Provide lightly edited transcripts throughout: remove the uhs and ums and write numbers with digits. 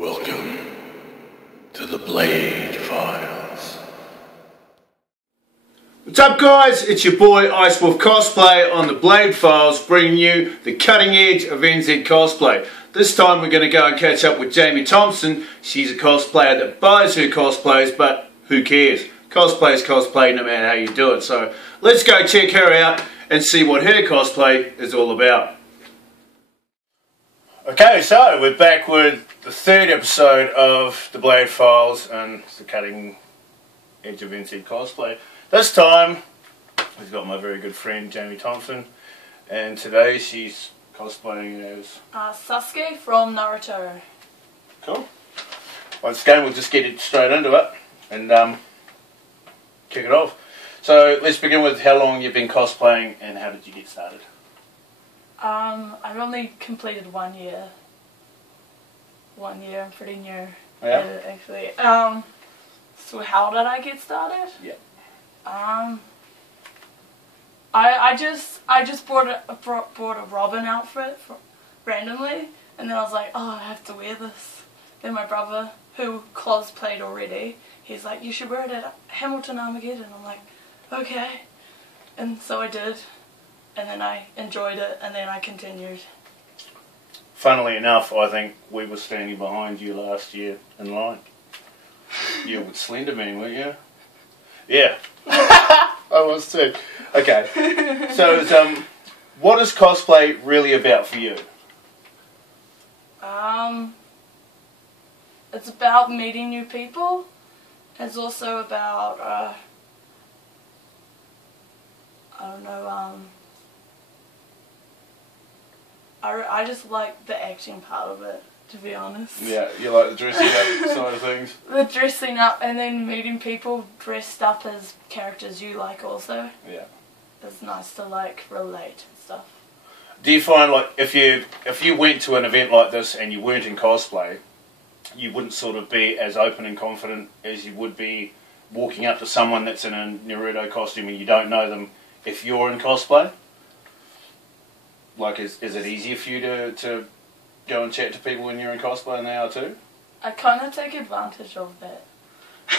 Welcome to the Blade Files. What's up guys, it's your boy Icewolf Cosplay on the Blade Files, bringing you the cutting edge of NZ cosplay. This time we're going to go and catch up with Jaimee Thompson. She's a cosplayer that buys her cosplays, but who cares? Cosplay is cosplay no matter how you do it. So let's go check her out and see what her cosplay is all about. Okay, so we're back with the third episode of the Blade Files and the cutting edge of NZ cosplay. This time we've got my very good friend Jaimee Thompson, and today she's cosplaying as Sasuke from Naruto. Cool. Once again, we'll just get straight into it and kick it off. So let's begin with how long you've been cosplaying and how did you get started? I've only completed 1 year. 1 year, I'm pretty new. Yeah? Actually. So how did I get started? Yeah. I just bought a Robin outfit randomly, and then I was like, oh, I have to wear this. Then my brother, who cosplayed already, he's like, you should wear it at Hamilton Armageddon. I'm like, okay. And so I did, and then I enjoyed it, and then I continued. Funnily enough, I think we were standing behind you last year in line. You were with Slender Man, weren't you? Yeah. I was too. Okay. So, what is cosplay really about for you? It's about meeting new people. It's also about, I don't know, I just like the acting part of it, to be honest. Yeah, you like the dressing up side of things? The dressing up and then meeting people dressed up as characters you like also. Yeah. It's nice to like relate and stuff. Do you find like if you went to an event like this and you weren't in cosplay, you wouldn't sort of be as open and confident as you would be walking up to someone that's in a Naruto costume and you don't know them if you're in cosplay? Like, is it easier for you to go and chat to people when you're in cosplay and they are too? I kind of take advantage of that.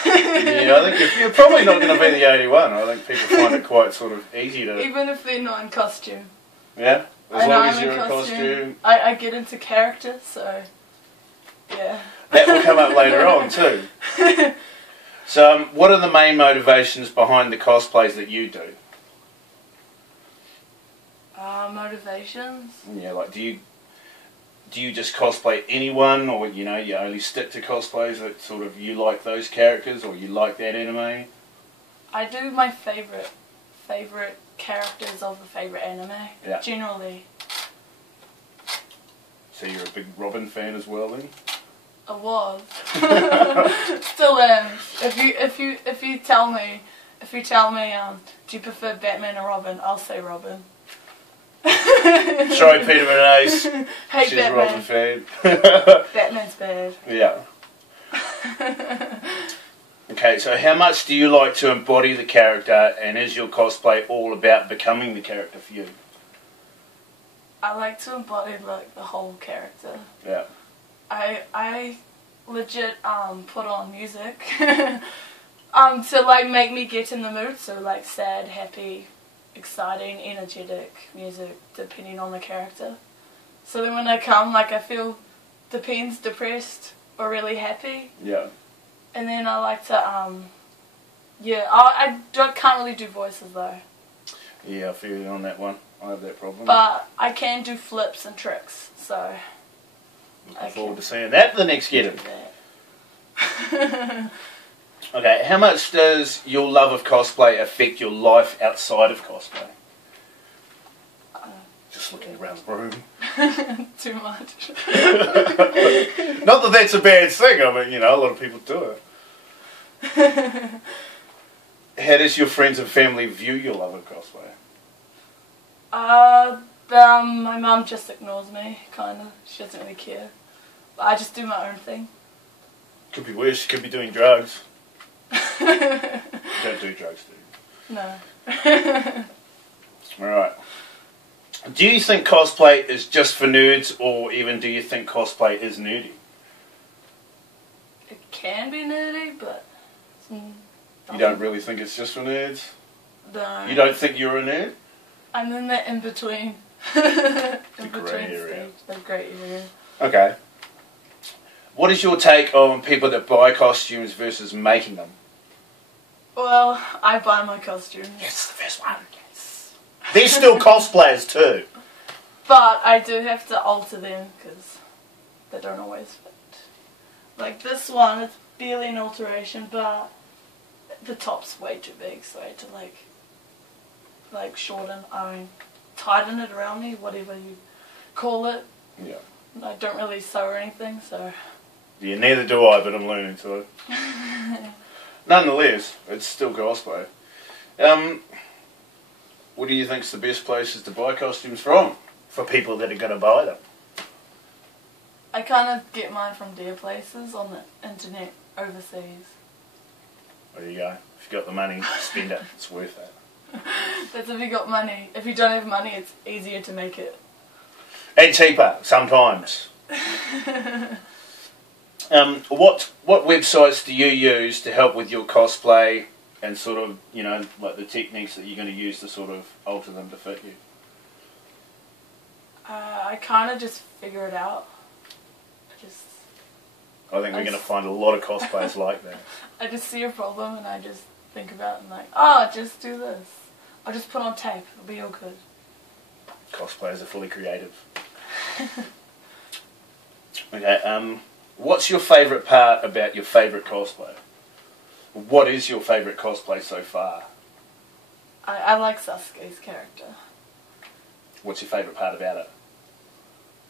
Yeah, I think you're probably not going to be the only one. I think people find it quite sort of easy to... Even if they're not in costume. Yeah? As long as you're in costume. I get into character, so... Yeah. That will come up later on too. So, what are the main motivations behind the cosplays that you do? Motivations? Yeah, like do you just cosplay anyone, or you know, you only stick to cosplays that sort of you like those characters, or you like that anime? I do my favorite characters of the favorite anime. Yeah. Generally. So you're a big Robin fan as well, then? I was. Still am. If you tell me, do you prefer Batman or Robin? I'll say Robin. Sorry, Peter Bernays. Hey, she's Batman. a Robin fan. Batman's bad. Yeah. Okay, so how much do you like to embody the character, and is your cosplay all about becoming the character for you? I like to embody like the whole character. Yeah. I legit put on music to like make me get in the mood. So like sad, happy, exciting, energetic music depending on the character. So then when I come, like I feel depends depressed or really happy. Yeah. And then I like to yeah, I can't really do voices though. Yeah, I feel you on that one. I have that problem. But I can do flips and tricks, so. Looking forward to seeing that the next Geddon. Okay, how much does your love of cosplay affect your life outside of cosplay? Just looking around the room. Too much. Not that that's a bad thing, I mean, you know, a lot of people do it. How does your friends and family view your love of cosplay? My mum just ignores me, kinda. She doesn't really care. But I just do my own thing. Could be worse, she could be doing drugs. You don't do drugs, do you? No. Alright. Do you think cosplay is just for nerds, or even do you think cosplay is nerdy? it can be nerdy, but You don't really think it's just for nerds? No. You don't think you're a nerd? I'm in the in-between. grey area. Stage. The grey area. Okay. What is your take on people that buy costumes versus making them? Well, I buy my costumes. Yes, the first one. Yes. They're still cosplayers too. But I do have to alter them because they don't always fit. Like this one, it's barely an alteration, but the top's way too big, so I had to like shorten, tighten it around me, whatever you call it. Yeah. I don't really sew or anything, so. Yeah, neither do I, but I'm learning to. Nonetheless, it's still cosplay. What do you think's the best places to buy costumes from? For people that are going to buy them? I kind of get mine from dear places on the internet overseas. There you go. If you've got the money, spend it. It's worth it. That's if you got money. If you don't have money, it's easier to make it. And cheaper, sometimes. What websites do you use to help with your cosplay and sort of, you know, like the techniques that you're going to use to sort of alter them to fit you? I kind of just figure it out. I think we're going to find a lot of cosplayers like that. I just see a problem and I just think about it and like, oh, just do this. I'll just put on tape. It'll be all good. Cosplayers are fully creative. Okay, what's your favourite part about your favourite cosplay? What is your favourite cosplay so far? I like Sasuke's character. What's your favourite part about it?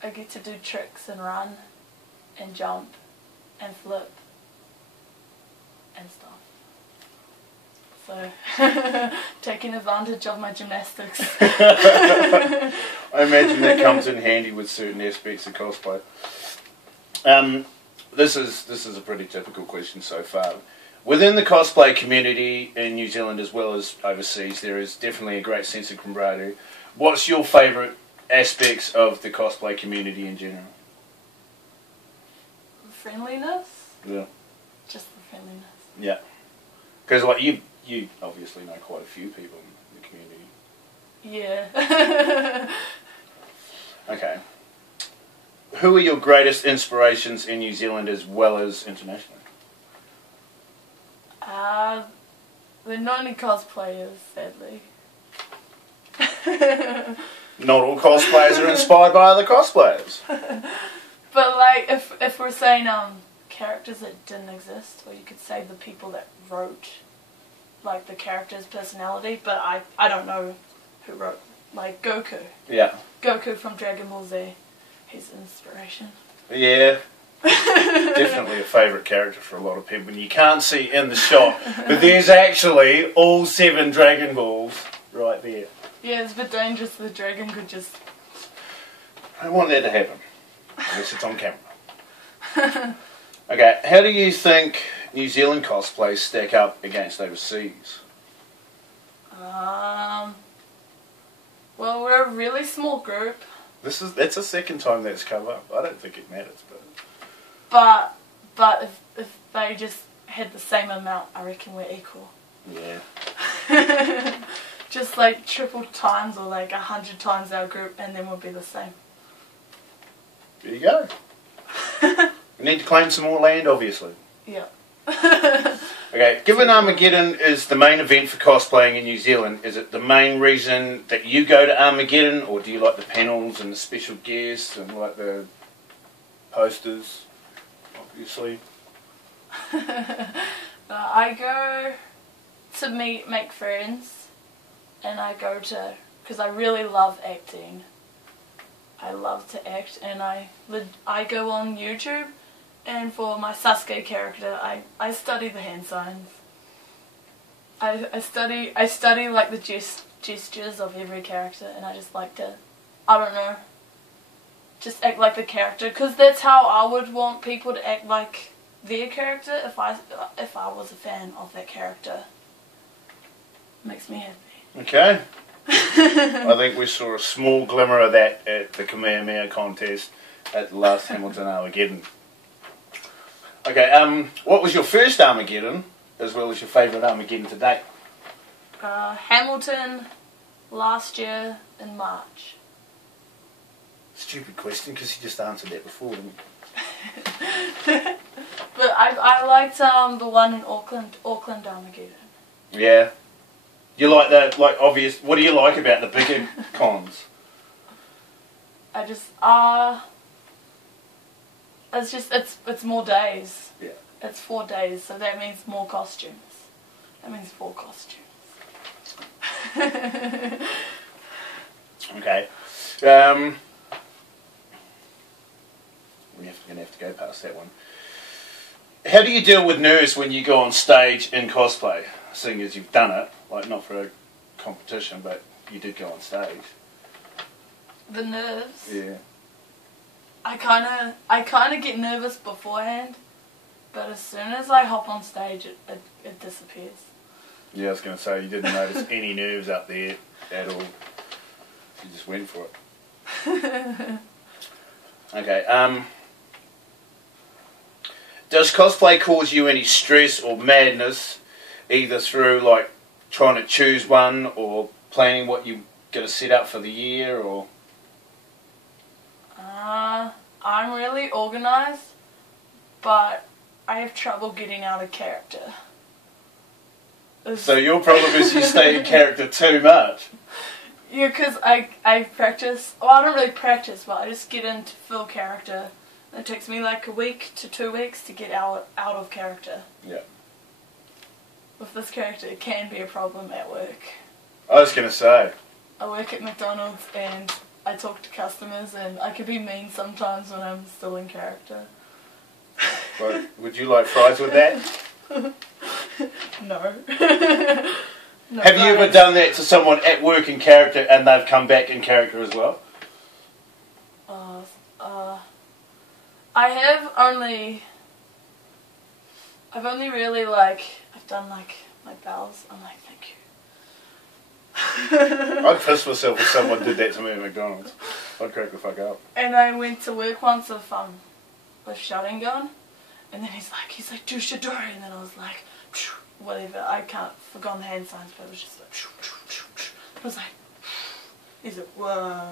I get to do tricks and run and jump and flip and stuff. So, taking advantage of my gymnastics. I imagine that comes in handy with certain aspects of cosplay. This is a pretty typical question so far. Within the cosplay community in New Zealand as well as overseas, there is definitely a great sense of camaraderie. What's your favourite aspects of the cosplay community in general? Friendliness? Yeah. Just the friendliness. Yeah. Because like you obviously know quite a few people in the community. Yeah. Okay. Who are your greatest inspirations in New Zealand as well as internationally? They're not any cosplayers, sadly. Not all cosplayers are inspired by other cosplayers. But like, if we're saying characters that didn't exist, or you could say the people that wrote like the character's personality, but I don't know who wrote, like Goku. Yeah. Goku from Dragon Ball Z. He's an inspiration. Yeah. Definitely a favourite character for a lot of people. And you can't see in the shot, but there's actually all 7 Dragon Balls right there. Yeah, it's a bit dangerous. The dragon could just... I don't want that to happen. Unless it's on camera. Okay, how do you think New Zealand cosplays stack up against overseas? Well, we're a really small group. That's the second time that's come up. I don't think it matters, But if they just had the same amount, I reckon we're equal. Yeah. Just like triple times or like 100 times our group, and then we'll be the same. There you go. We need to claim some more land, obviously. Yeah. Okay, given Armageddon is the main event for cosplaying in New Zealand, is it the main reason that you go to Armageddon, or do you like the panels and the special guests and like the posters, obviously? I go to make friends, and I go to, because I really love acting. I love to act, and I go on YouTube, and for my Sasuke character, I study the hand signs. I study like the gestures of every character, and I just like to, I don't know, just act like the character, because that's how I would want people to act like their character if I was a fan of that character. Makes me happy. Okay. I think we saw a small glimmer of that at the Kamehameha contest at the last Hamilton Armageddon. Okay, what was your first Armageddon, as well as your favourite Armageddon to date? Hamilton last year in March. Stupid question, because you just answered that before, didn't But I liked the one in Auckland Armageddon. you? Yeah. You like the, like, obvious, what do you like about the bigger cons? I just, it's more days. Yeah. It's 4 days, so that means more costumes. That means 4 costumes. Okay. We're going to have to go past that one. How do you deal with nerves when you go on stage in cosplay? Seeing as you've done it, like not for a competition, but you did go on stage. The nerves. Yeah. I kind of get nervous beforehand, but as soon as I hop on stage, it disappears. Yeah, I was going to say, you didn't notice any nerves up there at all. You just went for it. Okay, does cosplay cause you any stress or madness, either through, like, trying to choose one or planning what you're going to set up for the year, or...? I'm really organised, but I have trouble getting out of character. So your problem is you stay in character too much? Yeah, because I practice, well, I don't really practice, but I just get into full character. It takes me like a week to 2 weeks to get out of character. Yeah. With this character, it can be a problem at work. I was going to say. I work at McDonald's and I talk to customers, and I can be mean sometimes when I'm still in character. Well, would you like fries with that? No. No. Have you ever done that to someone at work in character and they've come back in character as well? I've only really, like, I've done, like, my bows. I'm like, thank you. I'd piss myself if someone did that to me at McDonald's. I'd crack the fuck up. And I went to work once with shouting gun, and then he's like, do Shidori, and then I was like, whatever, I can't, forgotten the hand signs, but it was just like, I was like, he's like, whoa.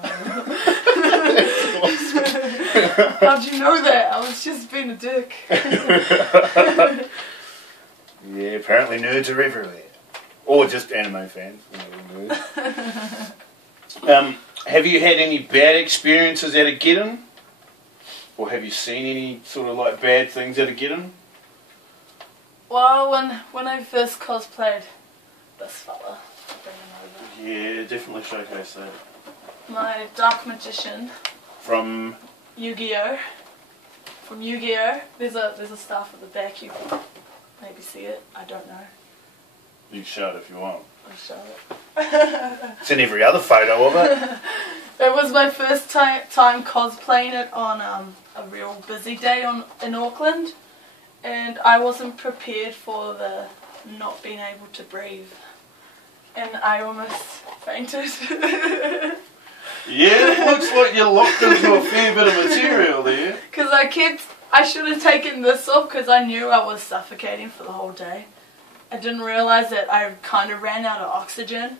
How'd you know that? I was just being a dick. Yeah, apparently nerds are everywhere. Or just anime fans. Have you had any bad experiences at a Geddon? Or have you seen any sort of like bad things at a Geddon? Well, when I first cosplayed this fella, I'll bring him over. Yeah, definitely showcase that. My Dark Magician. From? Yu-Gi-Oh! From Yu-Gi-Oh! There's a staff at the back, you can maybe see it, I don't know. You can show it if you want. I'll show it. It's in every other photo of it. It was my first time cosplaying it on a real busy day in Auckland, and I wasn't prepared for the not being able to breathe, and I almost fainted. Yeah, it looks like you're locked into a fair bit of material there. Because I should have taken this off because I knew I was suffocating for the whole day. I didn't realise that I kind of ran out of oxygen,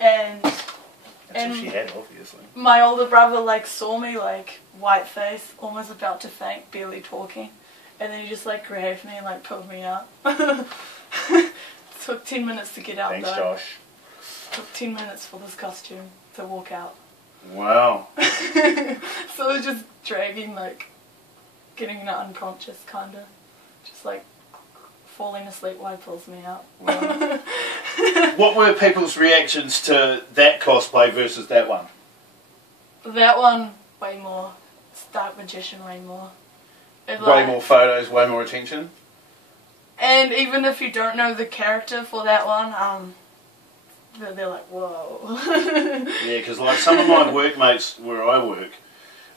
and That's what she had, obviously. my older brother like saw me like white face, almost about to faint, barely talking, and then he just like grabbed me and like pulled me out. Took 10 minutes to get out. Thanks, though. Josh. Took 10 minutes for this costume to walk out. Wow. So it was just dragging, like getting unconscious, kinda, just like falling asleep while he pulls me out. Wow. What were people's reactions to that cosplay versus that one? That one, way more. Dark Magician, way more. Way more photos, way more attention? And even if you don't know the character for that one, they're like, whoa. Yeah, because like some of my workmates where I work,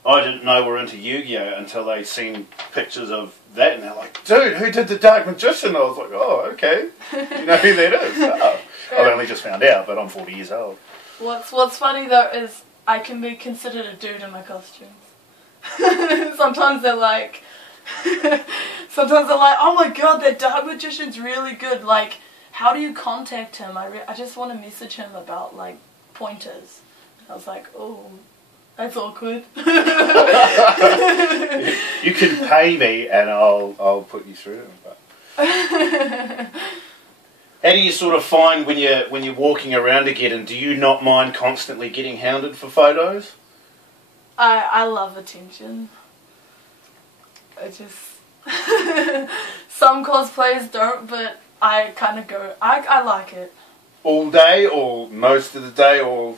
I didn't know were into Yu-Gi-Oh! Until they seen pictures of that, and they're like, dude, who did the Dark Magician? I was like, oh, okay. You know who that is? Oh. I've only just found out, but I'm 40 years old. What's funny though is I can be considered a dude in my costumes. Sometimes they're like, Sometimes I'm like, oh my god, that dark magician's really good. Like, how do you contact him? I just want to message him about, like, pointers. I was like, oh, that's awkward. You can pay me and I'll put you through to him. But. How do you sort of find when you're walking around again, do you not mind constantly getting hounded for photos? I love attention. I just... Some cosplayers don't, but I kind of go... I like it. All day or most of the day or...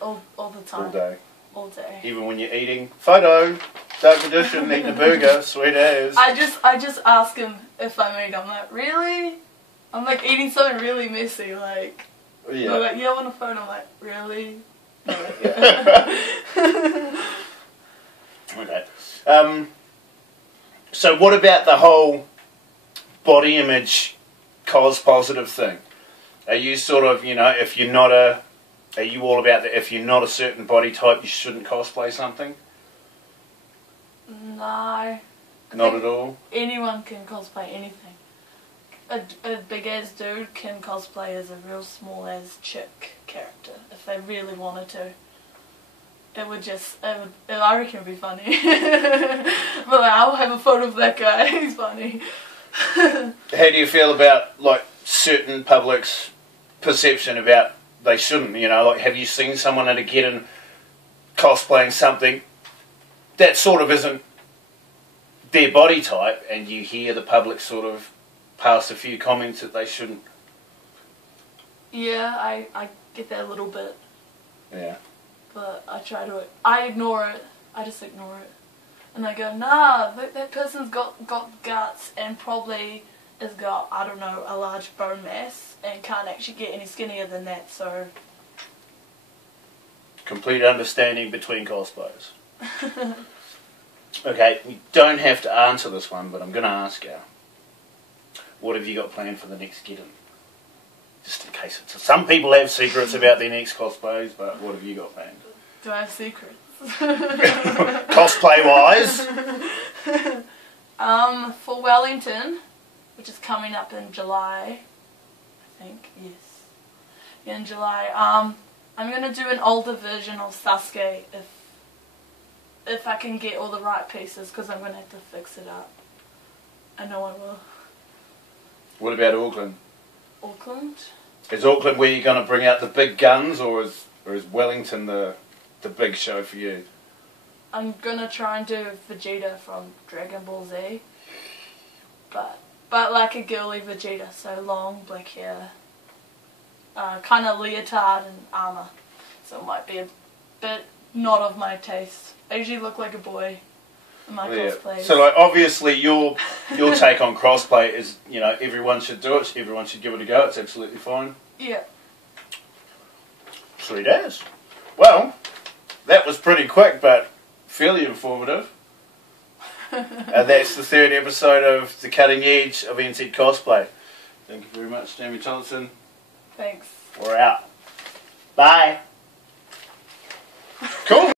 All the time. All day. All day. Even when you're eating? Photo! Dark Edition, eating a burger, sweet as. I just ask him if I meet. I'm like, really? I'm like eating something really messy, like... Yeah. They're like, yeah, I want a phone. I'm like, really? No, yeah. Okay. So what about the whole body image cos positive thing? Are you sort of, you know, if you're not a... Are you all about that if you're not a certain body type you shouldn't cosplay something? No. Not at all? Anyone can cosplay anything. A big ass dude can cosplay as a real small ass chick character if they really wanted to. I reckon it would be funny. But like, I'll have a photo of that guy, he's funny. How do you feel about, like, certain public's perception about they shouldn't, you know, like, have you seen someone at a get-in cosplaying something that sort of isn't their body type, and you hear the public sort of pass a few comments that they shouldn't? Yeah, I get that a little bit. Yeah. But I ignore it. I just ignore it. And I go, nah, that person's got guts and probably has got, I don't know, a large bone mass and can't actually get any skinnier than that, so... Complete understanding between cosplayers. Okay, you don't have to answer this one, but I'm going to ask you. What have you got planned for the next get-in? Just in case it's... Some people have secrets about their next cosplays, but what have you got planned? Do I have secrets? Cosplay-wise? For Wellington, which is coming up in July, I think, yes. Yeah, in July. I'm going to do an older version of Sasuke if I can get all the right pieces, because I'm going to have to fix it up. I know I will. What about Auckland? Auckland? Is Auckland where you're going to bring out the big guns, or is Wellington the big show for you? I'm going to try and do Vegeta from Dragon Ball Z. But like a girly Vegeta, so long black hair. Kind of leotard and armour. So it might be a bit not of my taste. I usually look like a boy in my cosplay. So, like, obviously your take on crossplay is, you know, everyone should do it, everyone should give it a go, it's absolutely fine. Yeah. Sweet as. Well, that was pretty quick, but fairly informative. And that's the third episode of The Cutting Edge of NZ Cosplay. Thank you very much, Jaimee Thompson. Thanks. We're out. Bye. Cool.